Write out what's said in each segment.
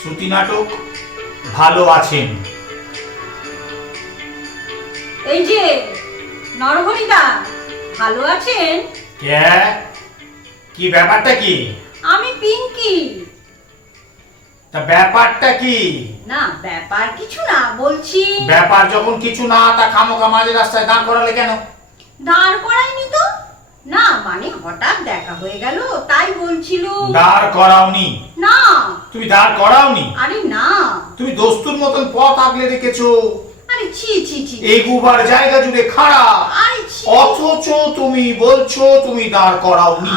শ্রুতি নাটক ভালো আছেন। এই যে নরহরিদা, ভালো আছেন? কি ব্যাপারটা কি? আমি পিঙ্কি। তা ব্যাপারটা কি? না, ব্যাপার কিছু না, বলছি ব্যাপার যখন কিছু না, তা খামোখা মাঝে রাস্তায় দাঁড় করালে কেন? দাঁড় করাইনি তো। না মানে হঠাৎ দেখা হয়ে গেল, তাই বলছিল। দাঁড় করাওনি? না। তুমি দাঁড় করাওনি? আরে না। তুমি দস্তুর মতন পথ আগলে রেখেছো। আরে ছি ছি ছি। এগুবার জায়গা জুড়ে খাড়া, আরে ছি। অথচ তুমি বলছো তুমি দাঁড় করাওনি।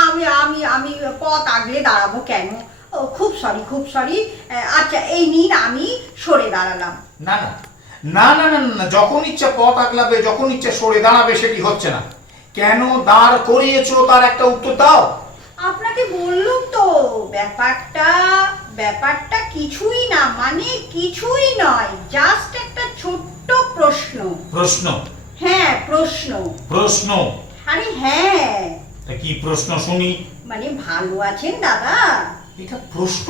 আমি আমি আমি পথ আগলে দাঁড়াবো কেন? ও খুব সরি, খুব সরি। আচ্ছা এই নিন, আমি সরে দাঁড়ালাম। না না না না না না, যখন ইচ্ছা পথ আগলাবে, যখন ইচ্ছা সরে দাঁড়াবে, সেটি হচ্ছে না। কেন দাঁড় করিয়েছো তার একটা উত্তর দাও। আপনাকে বললুম তো, ব্যাপারটা কিছুই না, মানে কিছুই নয়, জাস্ট একটা ছোট্ট প্রশ্ন। প্রশ্ন? হ্যাঁ প্রশ্ন। প্রশ্ন? আরে হ্যাঁ। তা কি প্রশ্ন শুনি? মানে ভালো আছেন দাদা? এটা প্রশ্ন?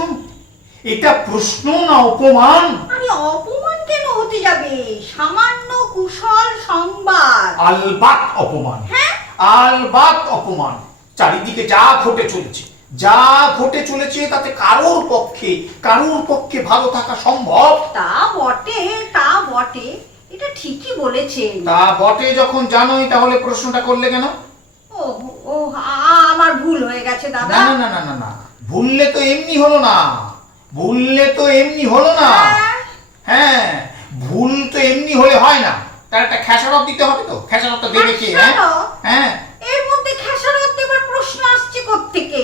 এটা প্রশ্ন না অপমান? আরে অপমান কেন হতে যাবে, সামান্য কুশল সংবাদ। আলবাত অপমান। হ্যাঁ আলবাত অপমান। চারিদিকে যা ঘটে চলেছে তাতে কারোর পক্ষে ভালো থাকা সম্ভব? তা বটে, এটা ঠিকই বলেছেন। তা বটে যখন জানোই, তাহলে প্রশ্নটা করলে কেন? ও ও আমার ভুল হয়ে গেছে দাদা। না না না না না, ভুললে তো এমনি হলো না। হ্যাঁ, ভুল তো এমনি হলে হয় না, তার একটা খেসারত দিতে হবে তো। খেসারতটা দেবে কে? হ্যাঁ, এর মধ্যে খেসারত দেবার প্রশ্ন আসছে কোত্থেকে?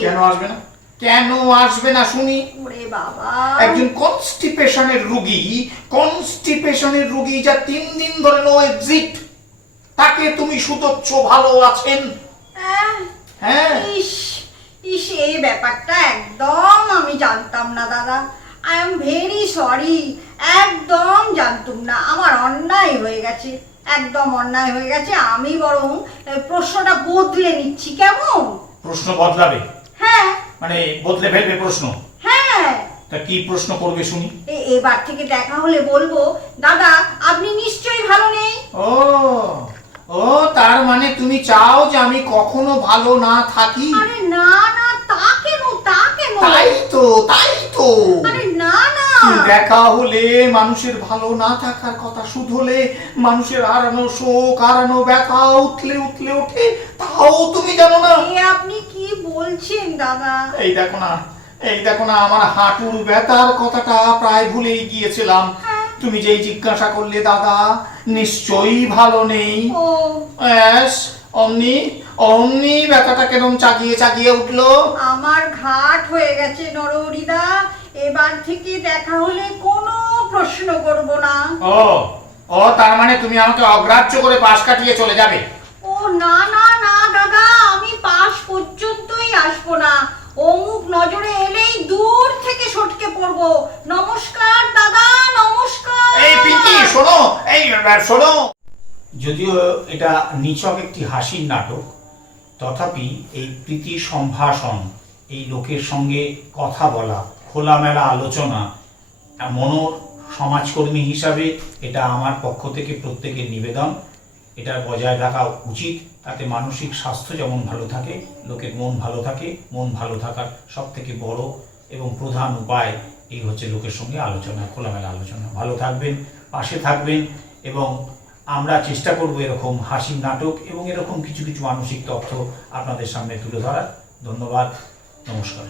কেন আসবে না শুনি। ওরে বাবা, একজন কনস্টিপেশনের রোগী যা 3 দিন ধরে নো এক্সিট, তাকে তুমি শুধোচ্ছ ভালো আছেন। হ্যাঁ, ইস এই ব্যাপারটা একদম আমি জানতাম না দাদা। আই এম ভেরি সরি, একদম জানতুম না। আমার অন্যায় হয়ে গেছে, একদম অন্যায় হয়ে গেছে। আমি বরং প্রশ্নটা বদলে নিচ্ছি, কেমন? প্রশ্ন বদলাবে? হ্যাঁ। মানে বদলে ফেলবে প্রশ্ন? হ্যাঁ। তা কি প্রশ্ন করবে শুনি? এবার থেকে দেখা হলে বলবো, দাদা আপনি নিশ্চয়ই ভালো নেই। ও তার মানে তুমি চাও যে আমি কখনো ভালো না থাকি? আরে না না, তা কেন? তাই তো আরে না না, দেখা হলে মানুষের ভালো না থাকার কথা শুধলে, মানুষের হারানো শোক, হারানো ব্যথা উঠলে ওঠে, তাও তুমি জানো না? আপনি কি বলছেন দাদা? এই দেখো না আমার হাঁটুর ব্যথার কথাটা প্রায় ভুলেই গিয়েছিলাম। তুমি যেই জিজ্ঞাসা করলে দাদা নিশ্চয়ই ভালো নেই, অমনি ব্যথাটা কেরম চাগিয়ে উঠলো। আমার ঘাট হয়ে গেছে নরহরিদা, এবার থেকে দেখা হলে কোনো প্রশ্ন করব না। ও তার মানে তুমি আমাকে অগ্রাহ্য করে পাশ কাটিয়ে চলে যাবে? ও না না না দাদা, আমি পাশ পর্যন্তই আসবো না। অমুক নজরে এলেই দূর থেকে সটকে পড়বো। নমস্কার দাদা, নমস্কার। এই পিঙ্কি শোনো, যদিও এটা নিছক একটি হাসির নাটক, তথাপি এই প্রীতি সম্ভাষণ, এই লোকের সঙ্গে কথা বলা, খোলামেলা আলোচনা, মনোর সমাজকর্মী হিসাবে এটা আমার পক্ষ থেকে প্রত্যেকের নিবেদন। এটা বজায় রাখা উচিত, তাতে মানসিক স্বাস্থ্য যেমন ভালো থাকে, লোকের মন ভালো থাকে। মন ভালো থাকার সব থেকে বড় এবং প্রধান উপায় এই হচ্ছে লোকের সঙ্গে আলোচনা, খোলামেলা আলোচনা। ভালো থাকবেন, পাশে থাকবেন, এবং আমরা চেষ্টা করব এরকম হাসির নাটক এবং এরকম কিছু মানসিক তথ্য আপনাদের সামনে তুলে ধরার। ধন্যবাদ, নমস্কার।